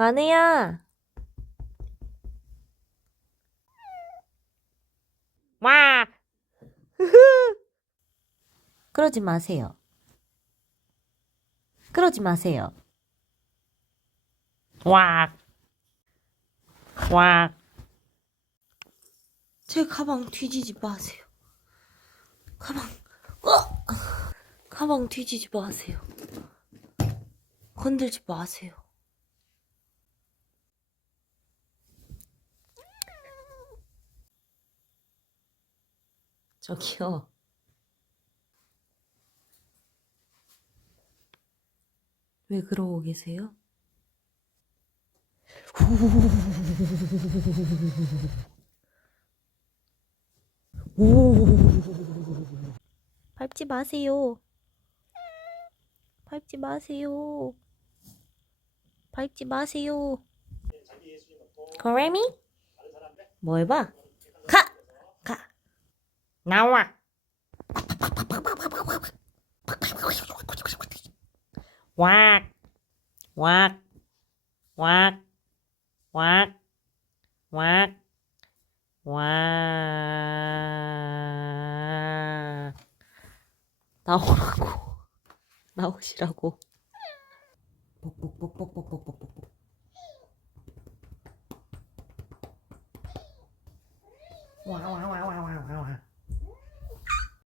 마누야. 와, 그러지 마세요. 그러지 마세요. 와, 와, 제 가방 뒤지지 마세요. 가방, 어! 가방 뒤지지 마세요. 건들지 마세요. 저기요. 왜 그러고 계세요? 밟지 마세요. 밟지 마세요. 밟지 마세요. 거레미? 뭐 해봐? 나와. 와, 와, 와, 와, 와, 와. 나오라고. 나오시라고. 뽁뽁뽁뽁뽁뽁뽁뽁. 와, 와, 와, 와, 와, 와, 와.